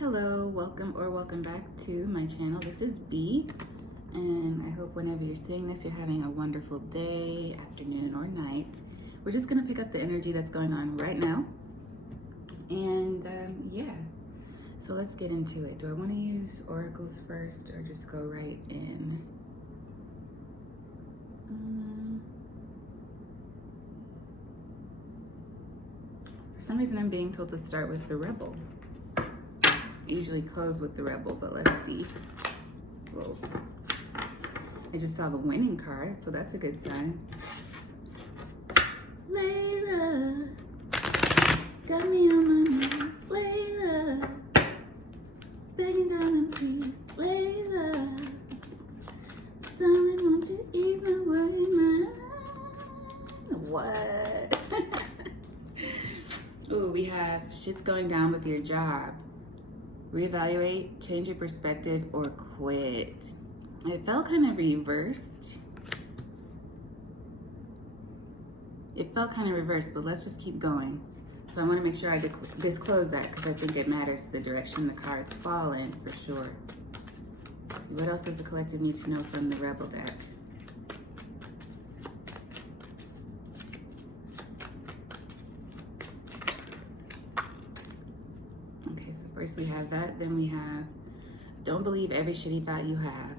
Hello, welcome back to my channel. This is B, and I hope whenever you're seeing this, you're having a wonderful day, afternoon, or night. We're just gonna pick up the energy that's going on right now. And yeah, so let's get into it. Do I wanna use oracles first or just go right in? For some reason, I'm being told to start with the Rebel. Usually close with the Rebel, but let's see. Whoa. I just saw the winning card, so that's a good sign. Layla, got me on my knees. Layla, begging darling, please. Layla, darling, won't you ease my worry mind? What? Ooh, we have shit's going down with your job. Reevaluate, change your perspective, or quit. It felt kind of reversed. But let's just keep going. So I want to make sure I disclose that because I think it matters the direction the cards fall in for sure. Let's see, what else does the collective need to know from the Rebel deck? First we have that, then we have don't believe every shitty thought you have.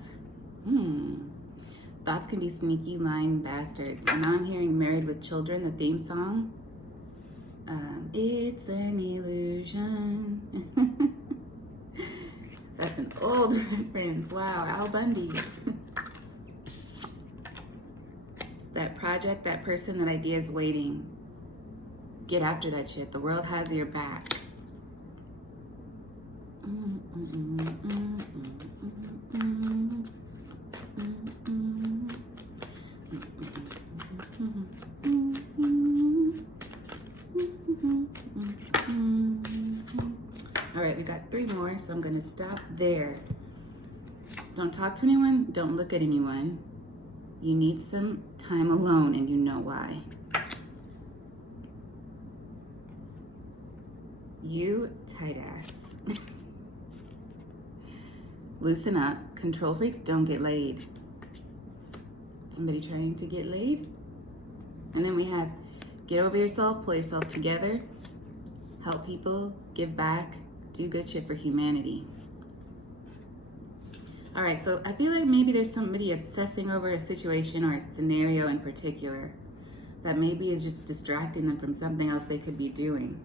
Thoughts can be sneaky, lying bastards. And now I'm hearing Married with Children, the theme song. It's an illusion. That's an old reference. Wow, Al Bundy. That project, that person, that idea is waiting. Get after that shit. The world has your back. All right, we got 3 more, so I'm gonna stop there. Don't talk to anyone, don't look at anyone. You need some time alone, and you know why. You tight ass. Loosen up. Control freaks don't get laid. Somebody trying to get laid? And then we have get over yourself, pull yourself together, help people, give back, do good shit for humanity. All right, so I feel like maybe there's somebody obsessing over a situation or a scenario in particular that maybe is just distracting them from something else they could be doing.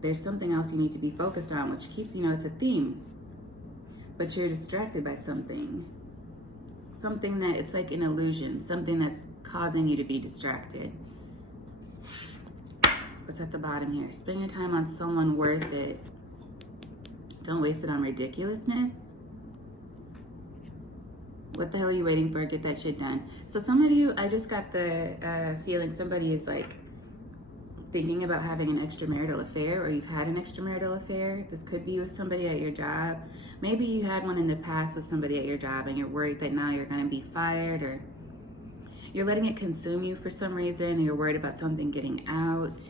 There's something else you need to be focused on, which keeps, it's a theme. But you're distracted by something that it's like an illusion, something that's causing you to be distracted. What's at the bottom here? Spend your time on someone worth it. Don't waste it on ridiculousness. What the hell are you waiting for? Get that shit done. So some of you, I just got the feeling somebody is like thinking about having an extramarital affair, or you've had an extramarital affair. This could be with somebody at your job. Maybe you had one in the past with somebody at your job and you're worried that now you're going to be fired, or you're letting it consume you for some reason, and you're worried about something getting out.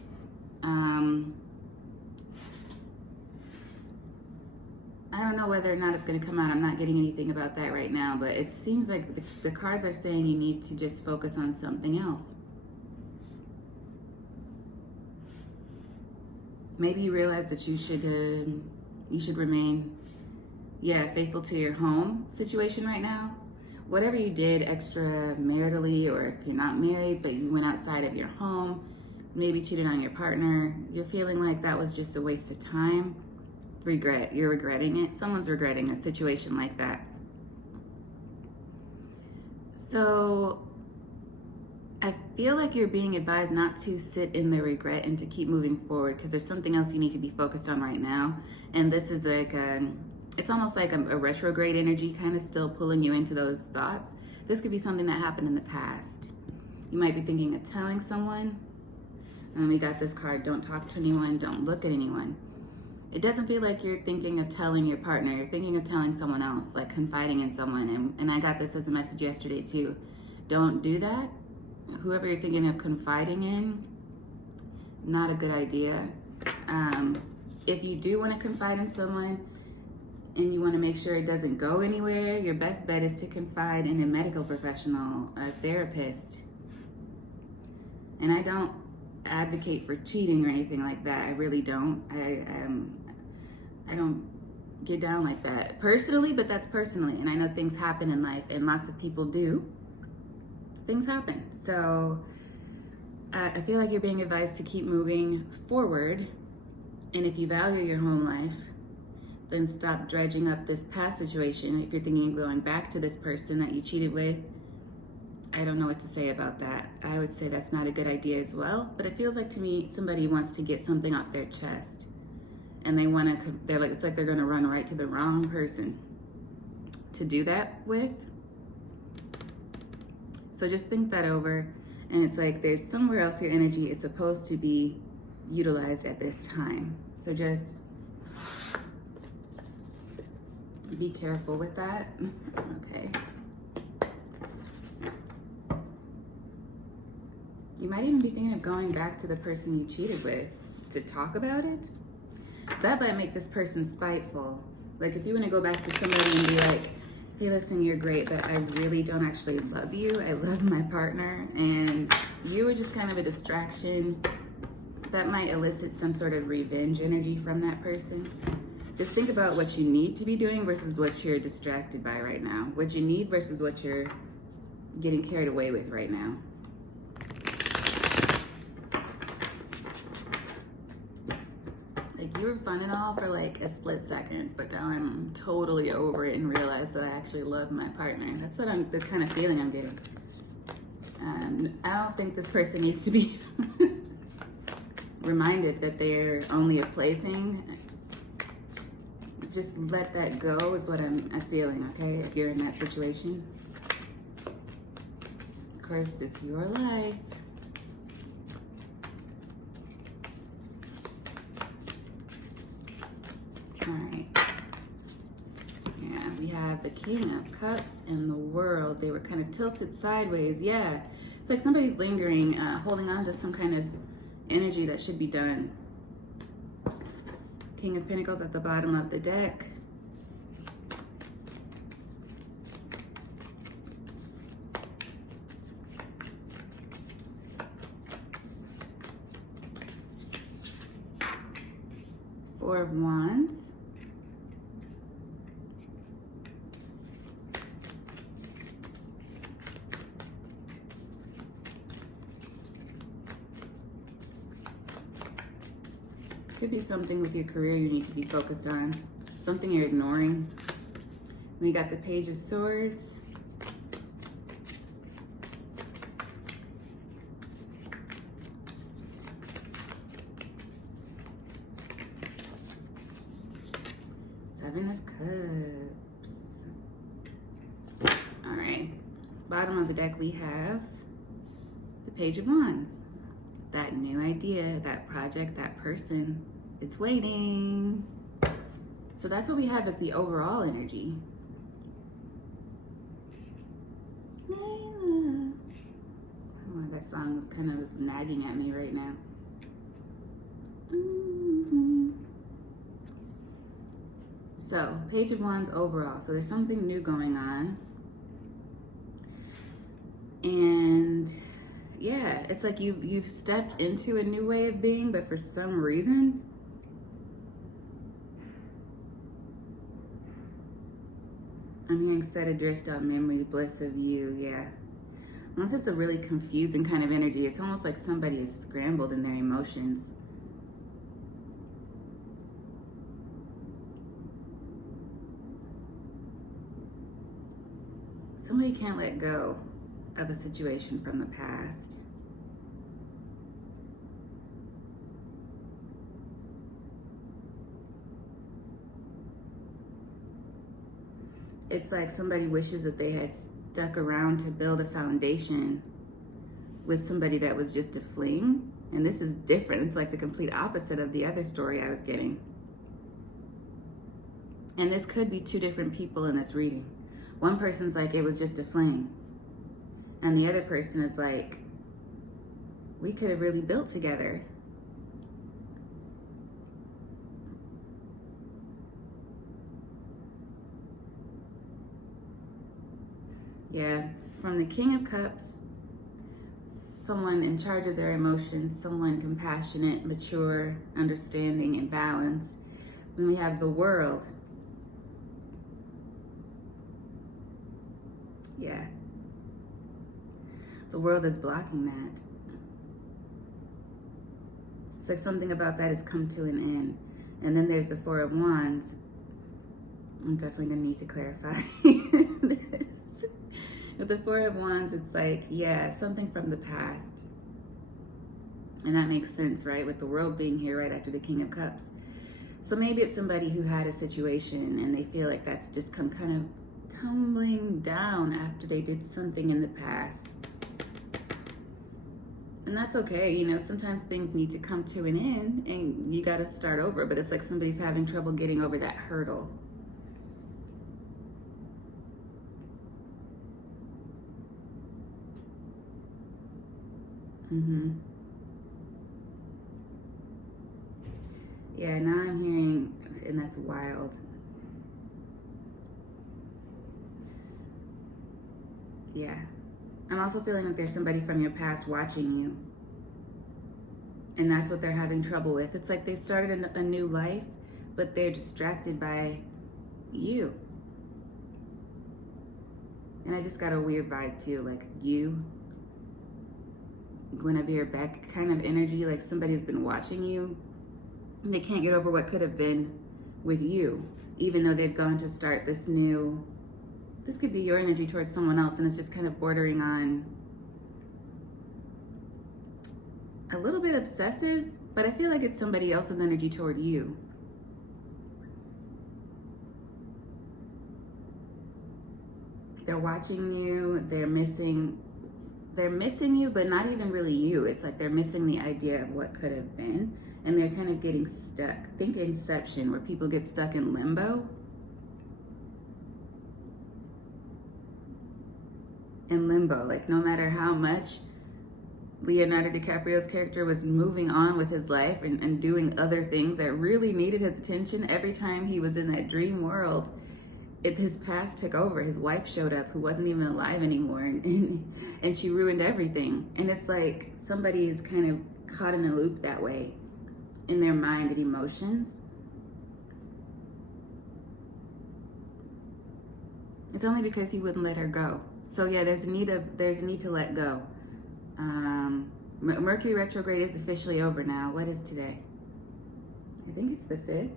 I don't know whether or not it's going to come out. I'm not getting anything about that right now, but it seems like the cards are saying you need to just focus on something else. Maybe you realize that you should remain, faithful to your home situation right now. Whatever you did extramaritally, or if you're not married but you went outside of your home, maybe cheated on your partner, you're feeling like that was just a waste of time. You're regretting it. Someone's regretting a situation like that. So I feel like you're being advised not to sit in the regret and to keep moving forward, because there's something else you need to be focused on right now. And this is like it's almost like a retrograde energy kind of still pulling you into those thoughts. This could be something that happened in the past. You might be thinking of telling someone. And then we got this card, don't talk to anyone, don't look at anyone. It doesn't feel like you're thinking of telling your partner. You're thinking of telling someone else, like confiding in someone. And I got this as a message yesterday too. Don't do that. Whoever you're thinking of confiding in, not a good idea. If you do want to confide in someone, and you want to make sure it doesn't go anywhere, your best bet is to confide in a medical professional, a therapist. And I don't advocate for cheating or anything like that. I really don't. I don't get down like that personally, but that's personally. And I know things happen in life, and lots of people do. Things happen. So I feel like you're being advised to keep moving forward. And if you value your home life, then stop dredging up this past situation. If you're thinking of going back to this person that you cheated with, I don't know what to say about that. I would say that's not a good idea as well. But it feels like to me somebody wants to get something off their chest, and they're like, it's like they're going to run right to the wrong person to do that with. So just think that over. And it's like there's somewhere else your energy is supposed to be utilized at this time. So just be careful with that. Okay. You might even be thinking of going back to the person you cheated with to talk about it. That might make this person spiteful. Like if you want to go back to somebody and be like, hey, listen, you're great, but I really don't actually love you. I love my partner, and you were just kind of a distraction. That might elicit some sort of revenge energy from that person. Just think about what you need to be doing versus what you're distracted by right now. What you need versus what you're getting carried away with right now. Like you were fun and all for like a split second, but now I'm totally over it and realize that I actually love my partner. That's the kind of feeling I'm getting. I don't think this person needs to be reminded that they're only a plaything. Just let that go is what I'm feeling, okay? If you're in that situation. Of course, it's your life. All right. Yeah, we have the King of Cups and the World. They were kind of tilted sideways. Yeah, it's like somebody's lingering, holding on to some kind of energy that should be done. King of Pentacles at the bottom of the deck. Four of Wands. Could be something with your career you need to be focused on. Something you're ignoring. We got the Page of Swords. Seven of Cups. All right. Bottom of the deck we have the Page of Wands. That new idea, that project, that person, it's waiting. So that's what we have as the overall energy. Oh, that song is kind of nagging at me right now. So, Page of Wands overall. So there's something new going on. And yeah, it's like you've stepped into a new way of being, but for some reason, I'm hearing set adrift on memory, bliss of you, yeah. Unless it's a really confusing kind of energy, it's almost like somebody is scrambled in their emotions. Somebody can't let go of a situation from the past. It's like somebody wishes that they had stuck around to build a foundation with somebody that was just a fling. And this is different. It's like the complete opposite of the other story I was getting. And this could be two different people in this reading. One person's like, it was just a fling. And the other person is like, we could have really built together. Yeah, from the King of Cups, someone in charge of their emotions, someone compassionate, mature, understanding, and balanced. Then we have the World. Yeah. The World is blocking that. It's like something about that has come to an end. And then there's the Four of Wands. I'm definitely going to need to clarify this. With the Four of Wands, it's like, yeah, something from the past. And that makes sense, right? With the World being here right after the King of Cups. So maybe it's somebody who had a situation and they feel like that's just come kind of tumbling down after they did something in the past. And that's okay, you know, sometimes things need to come to an end and you got to start over, but it's like somebody's having trouble getting over that hurdle. Yeah, now I'm hearing, and that's wild. Yeah. I'm also feeling like there's somebody from your past watching you. And that's what they're having trouble with. It's like they started a new life, but they're distracted by you. And I just got a weird vibe too, like you, Guinevere Beck kind of energy, like somebody's been watching you and they can't get over what could have been with you, even though they've gone to start this new, this could be your energy towards someone else, and it's just kind of bordering on a little bit obsessive, but I feel like it's somebody else's energy toward you. They're watching you, they're missing you, but not even really you. It's like they're missing the idea of what could have been, and they're kind of getting stuck. Think Inception, where people get stuck in limbo. In limbo, like no matter how much Leonardo DiCaprio's character was moving on with his life and doing other things that really needed his attention, every time he was in that dream world, his past took over. His wife showed up who wasn't even alive anymore, and she ruined everything. And it's like somebody is kind of caught in a loop that way in their mind and emotions. It's only because he wouldn't let her go. So yeah, there's a need to let go. Mercury retrograde is officially over now. What is today? I think it's the 5th.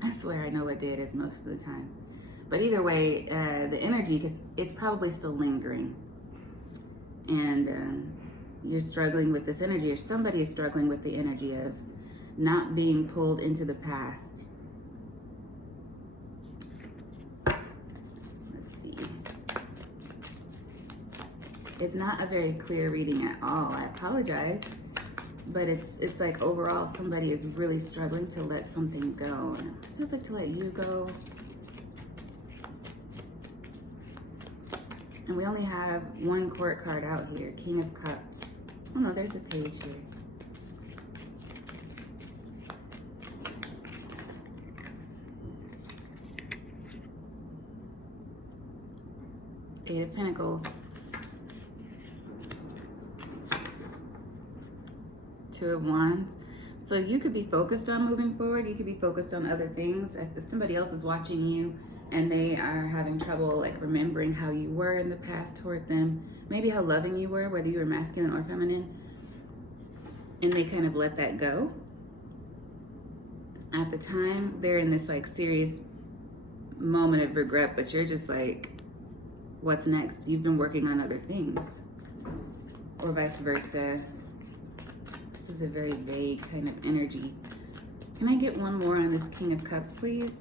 I swear I know what day it is most of the time. But either way, the energy, because it's probably still lingering. And you're struggling with this energy, or somebody is struggling with the energy of not being pulled into the past. Let's see. It's not a very clear reading at all. I apologize. But it's like overall somebody is really struggling to let something go. And it feels like to let you go. And we only have one court card out here, King of Cups. Oh no, there's a page here. Eight of Pentacles. Two of Wands. So you could be focused on moving forward. You could be focused on other things. If somebody else is watching you and they are having trouble like remembering how you were in the past toward them, maybe how loving you were, whether you were masculine or feminine, and they kind of let that go. At the time, they're in this like serious moment of regret, but you're just like, what's next? You've been working on other things, or vice versa. This is a very vague kind of energy. Can I get one more on this King of Cups, please?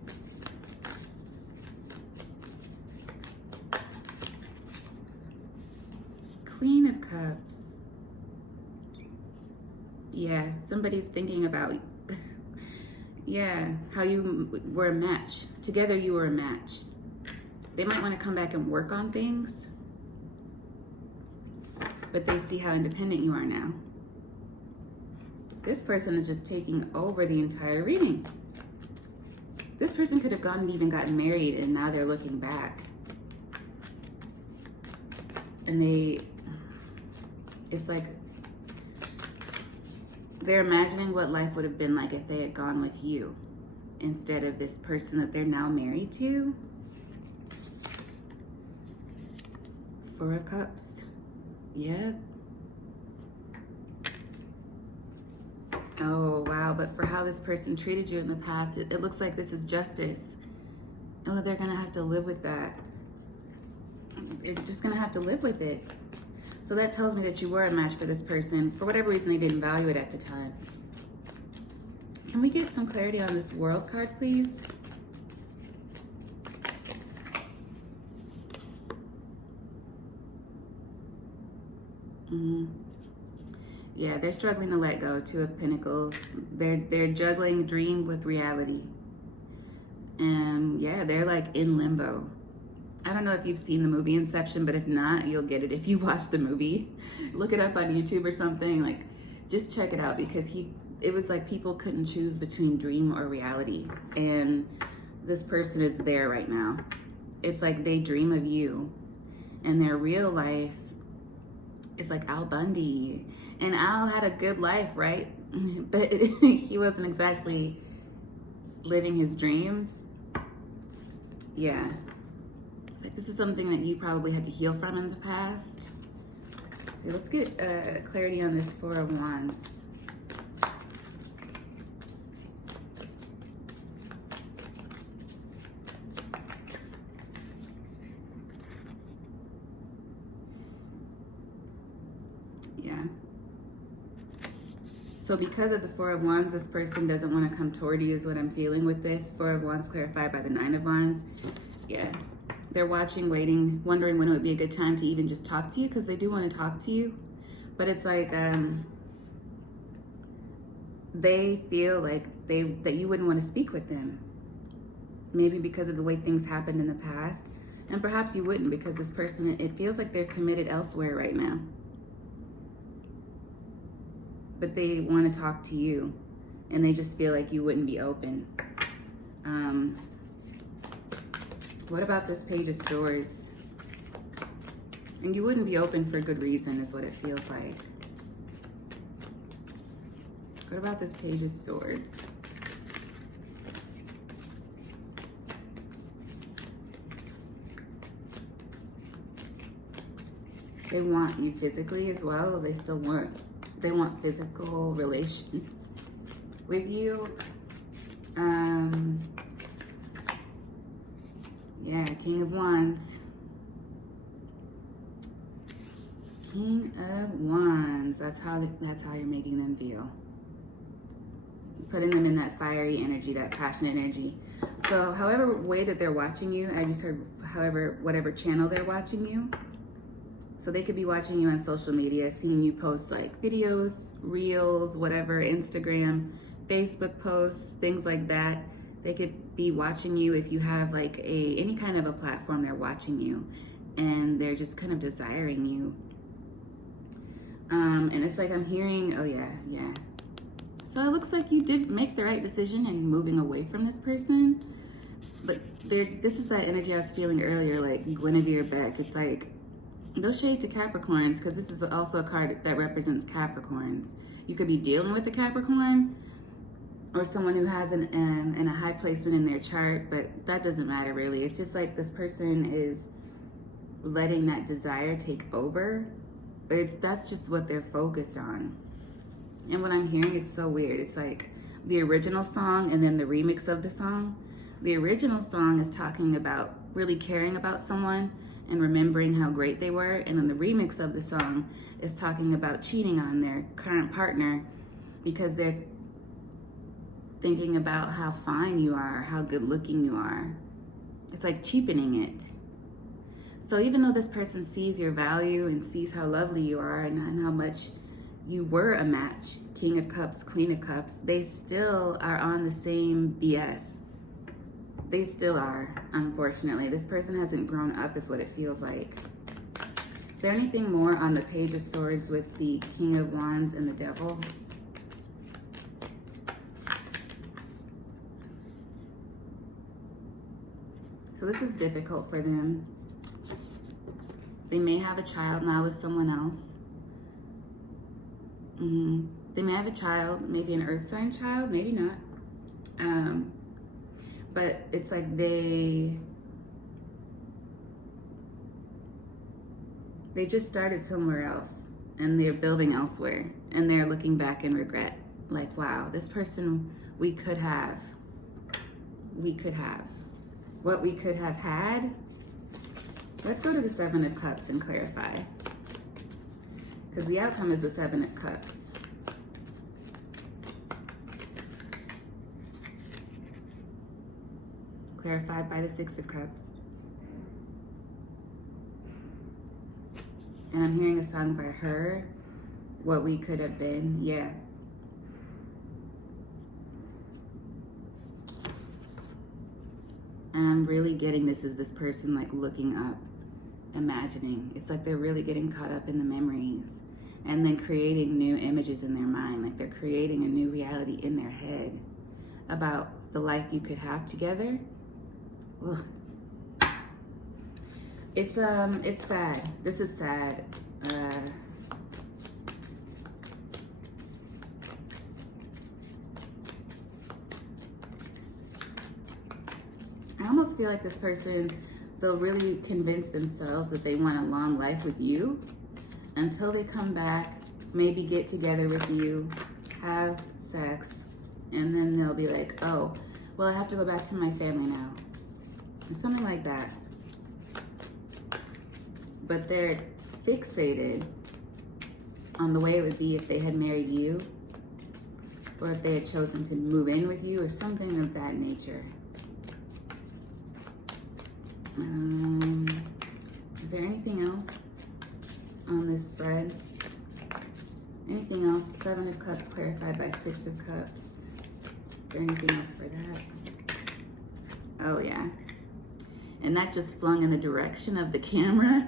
Queen of Cups. Yeah, somebody's thinking about, yeah, how you were a match. Together you were a match. They might want to come back and work on things, but they see how independent you are now. This person is just taking over the entire reading. This person could have gone and even gotten married, and now they're looking back. And it's like they're imagining what life would have been like if they had gone with you instead of this person that they're now married to. Four of Cups. Yep. Oh, wow. But for how this person treated you in the past, it looks like this is justice. Oh, they're going to have to live with that. They're just going to have to live with it. So that tells me that you were a match for this person. For whatever reason, they didn't value it at the time. Can we get some clarity on this World card, please? Yeah, they're struggling to let go. Two of Pentacles. They're juggling dream with reality. And yeah, they're like in limbo. I don't know if you've seen the movie Inception, but if not, you'll get it if you watch the movie. Look it up on YouTube or something. Like, just check it out, because it was like people couldn't choose between dream or reality. And this person is there right now. It's like they dream of you, and their real life is like Al Bundy. And Al had a good life, right? But he wasn't exactly living his dreams. Yeah. It's like this is something that you probably had to heal from in the past. So let's get clarity on this Four of Wands. Yeah. So because of the Four of Wands, this person doesn't want to come toward you is what I'm feeling with this. Four of Wands clarified by the Nine of Wands. Yeah. They're watching, waiting, wondering when it would be a good time to even just talk to you, because they do want to talk to you. But it's like they feel like that you wouldn't want to speak with them. Maybe because of the way things happened in the past. And perhaps you wouldn't, because this person, it feels like they're committed elsewhere right now. But they want to talk to you, and they just feel like you wouldn't be open. What about this Page of Swords? And you wouldn't be open for good reason is what it feels like. What about this Page of Swords? They want you physically as well, or they want physical relations with you. Yeah, King of Wands. King of Wands. That's how you're making them feel. Putting them in that fiery energy, that passionate energy. So however way that they're watching you, I just heard whatever channel they're watching you. So they could be watching you on social media, seeing you post like videos, reels, whatever, Instagram, Facebook posts, things like that. They could be watching you if you have like any kind of a platform. They're watching you, and they're just kind of desiring you. And it's like I'm hearing, oh yeah. So it looks like you did make the right decision in moving away from this person. But this is that energy I was feeling earlier, like Guinevere Beck. It's like, no shade to Capricorns, because this is also a card that represents Capricorns. You could be dealing with a Capricorn, or someone who has a high placement in their chart, but that doesn't matter really. It's just like this person is letting that desire take over. That's just what they're focused on. And what I'm hearing, it's so weird. It's like the original song and then the remix of the song. The original song is talking about really caring about someone and remembering how great they were. And then the remix of the song is talking about cheating on their current partner because they're thinking about how fine you are, how good looking you are. It's like cheapening it. So even though this person sees your value and sees how lovely you are and how much you were a match, King of Cups, Queen of Cups, they still are on the same BS. They still are, unfortunately. This person hasn't grown up is what it feels like. Is there anything more on the Page of Swords with the King of Wands and the Devil? So this is difficult for them. They may have a child now with someone else. They may have a child, maybe an earth sign child, maybe not. But it's like they just started somewhere else and they're building elsewhere and they're looking back in regret. Like, wow, this person we could have. What we could have had. Let's go to the Seven of Cups and clarify. Because the outcome is the Seven of Cups. Clarified by the Six of Cups. And I'm hearing a song by her, What We Could Have Been. Yeah. And I'm really getting this as this person like looking up, imagining. It's like they're really getting caught up in the memories and then creating new images in their mind. Like they're creating a new reality in their head about the life you could have together. Ugh. It's sad. This is sad. I almost feel like this person, they'll really convince themselves that they want a long life with you until they come back, maybe get together with you, have sex, and then they'll be like, oh, well, I have to go back to my family now. Something like that. But they're fixated on the way it would be if they had married you or if they had chosen to move in with you or something of that nature. Is there anything else on this spread? Anything else? Seven of Cups clarified by Six of Cups. Is there anything else for that? Oh yeah. And that just flung in the direction of the camera.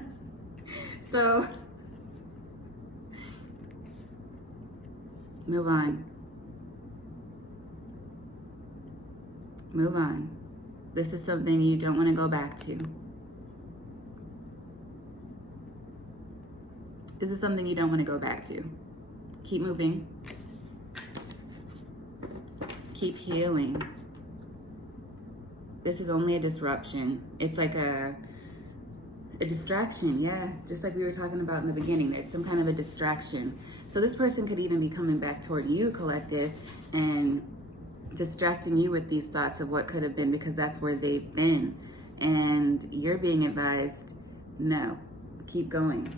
So, move on. Move on. This is something you don't want to go back to. This is something you don't want to go back to. Keep moving. Keep healing. This is only a disruption. It's like a distraction, yeah. Just like we were talking about in the beginning, there's some kind of a distraction. So this person could even be coming back toward you, collective, and distracting you with these thoughts of what could have been because that's where they've been. And you're being advised, no, keep going.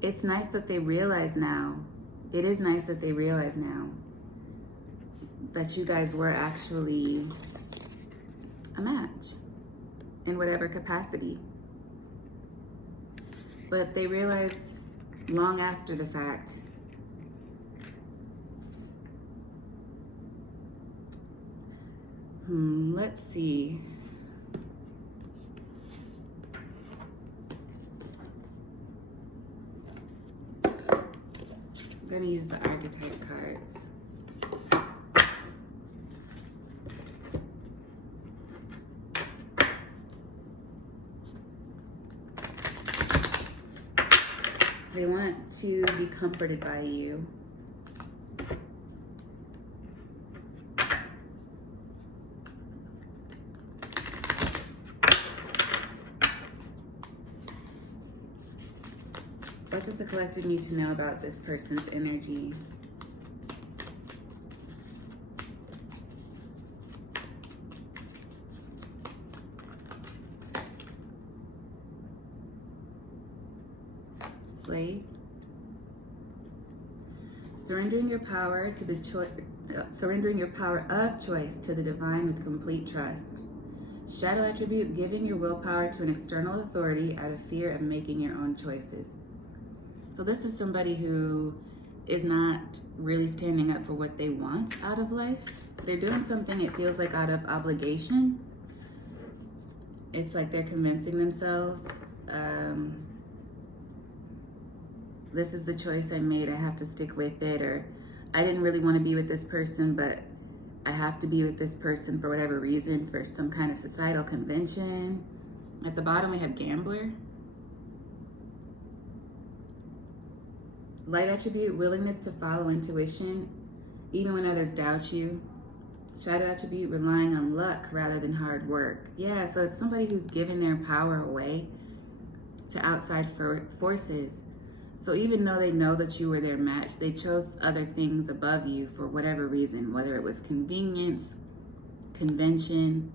It's nice that they realize now, it is nice that they realize now that you guys were actually a match in whatever capacity. But they realized long after the fact. Let's see. I'm gonna use the archetype cards. They want to be comforted by you. What does the collective need to know about this person's energy? Slave. Surrendering your power to the surrendering your power of choice to the divine with complete trust. Shadow attribute, giving your willpower to an external authority out of fear of making your own choices. So this is somebody who is not really standing up for what they want out of life. They're doing something, it feels like, out of obligation. It's like they're convincing themselves, this is the choice I made, I have to stick with it, or I didn't really want to be with this person, but I have to be with this person for whatever reason, for some kind of societal convention. At the bottom, we have gambler. Light attribute, willingness to follow intuition, even when others doubt you. Shadow attribute, relying on luck rather than hard work. Yeah, so it's somebody who's given their power away to outside forces. So even though they know that you were their match, they chose other things above you for whatever reason, whether it was convenience, convention,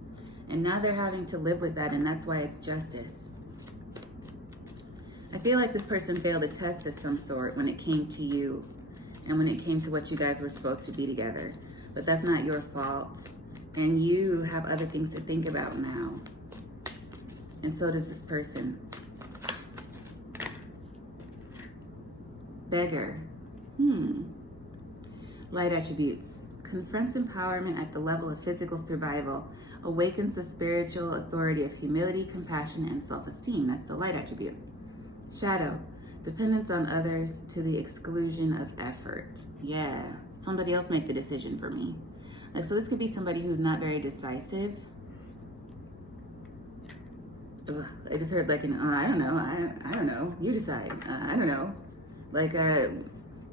and now they're having to live with that, and that's why it's justice. I feel like this person failed a test of some sort when it came to you and when it came to what you guys were supposed to be together. But that's not your fault. And you have other things to think about now. And so does this person. Beggar. Light attributes. Confronts empowerment at the level of physical survival. Awakens the spiritual authority of humility, compassion, and self-esteem. That's the light attribute. Shadow. Dependence on others to the exclusion of effort. Yeah. Somebody else make the decision for me. Like, so this could be somebody who's not very decisive. Ugh, I just heard like an, I don't know. I don't know. You decide. I don't know. Like,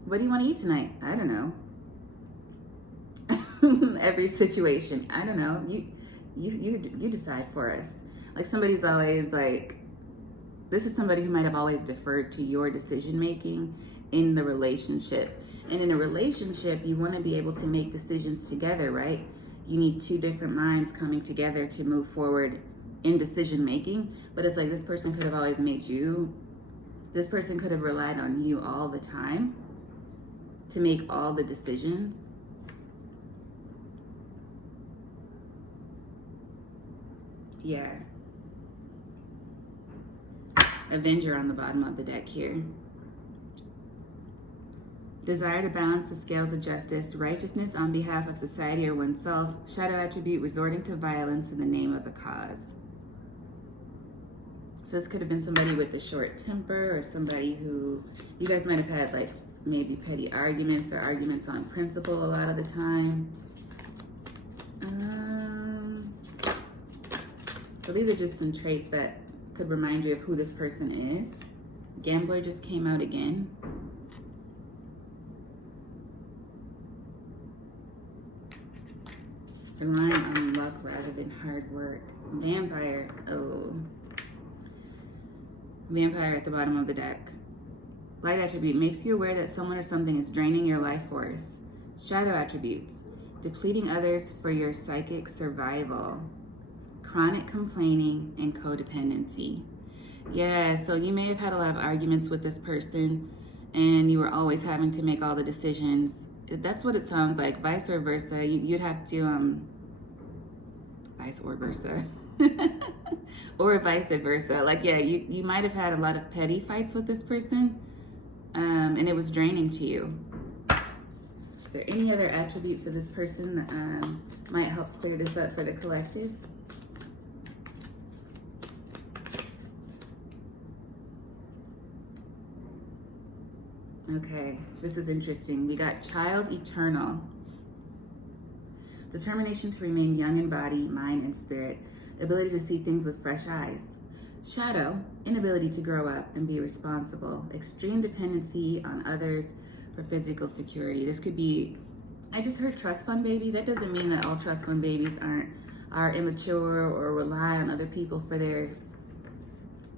what do you want to eat tonight? I don't know. Every situation. I don't know. You decide for us. Like, somebody's always like, this is somebody who might have always deferred to your decision making in the relationship. And in a relationship, you want to be able to make decisions together, right? You need two different minds coming together to move forward in decision making. But it's like this person could have always made you, this person could have relied on you all the time to make all the decisions. Yeah. Avenger on the bottom of the deck here. Desire to balance the scales of justice, righteousness on behalf of society or oneself, shadow attribute, resorting to violence in the name of a cause. So this could have been somebody with a short temper, or somebody who, you guys might have had like maybe petty arguments or arguments on principle a lot of the time. So these are just some traits that could remind you of who this person is. Gambler just came out again. Relying on luck rather than hard work. Vampire. Oh. Vampire at the bottom of the deck. Light attribute makes you aware that someone or something is draining your life force. Shadow attributes. Depleting others for your psychic survival. Chronic complaining and codependency. Yeah, so you may have had a lot of arguments with this person and you were always having to make all the decisions. That's what it sounds like. Vice or versa. You'd have to, vice or versa. Or vice versa. Like, yeah, you might have had a lot of petty fights with this person, and it was draining to you. Is there any other attributes of this person that might help clear this up for the collective? Okay, this is interesting. We got child eternal. Determination to remain young in body, mind, and spirit. Ability to see things with fresh eyes. Shadow, inability to grow up and be responsible. Extreme dependency on others for physical security. This could be, I just heard trust fund baby. That doesn't mean that all trust fund babies are immature or rely on other people for their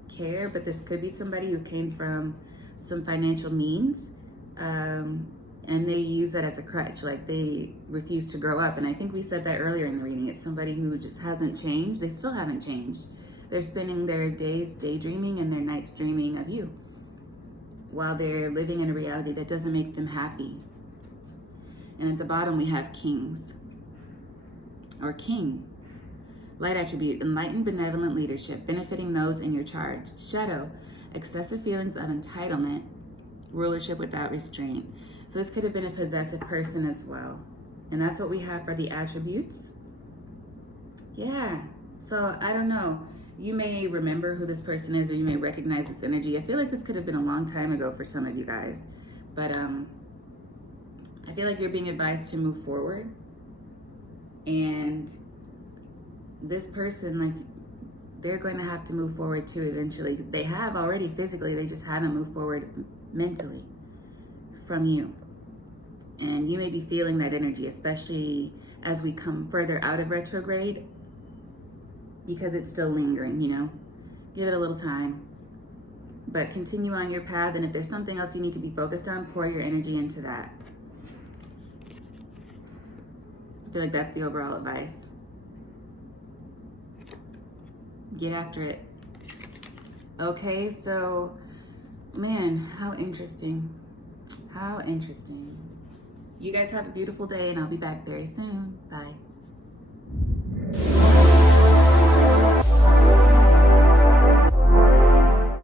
care, but this could be somebody who came from some financial means, and they use that as a crutch. Like, they refuse to grow up. And I think we said that earlier in the reading. It's somebody who just hasn't changed. They still haven't changed. They're spending their days daydreaming and their nights dreaming of you, while they're living in a reality that doesn't make them happy. And at the bottom we have kings, or king. Light attribute, enlightened benevolent leadership, benefiting those in your charge. Shadow, excessive feelings of entitlement, rulership without restraint. So this could have been a possessive person as well. And that's what we have for the attributes. Yeah, so I don't know. You may remember who this person is, or you may recognize this energy. I feel like this could have been a long time ago for some of you guys. But I feel like you're being advised to move forward. And this person, like, they're going to have to move forward too eventually. They have already physically, they just haven't moved forward mentally from you. And you may be feeling that energy, especially as we come further out of retrograde, because it's still lingering, you know. Give it a little time. But continue on your path, and if there's something else you need to be focused on, pour your energy into that. I feel like that's the overall advice. Get after it. Okay, so, man, how interesting. How interesting. You guys have a beautiful day, and I'll be back very soon. Bye.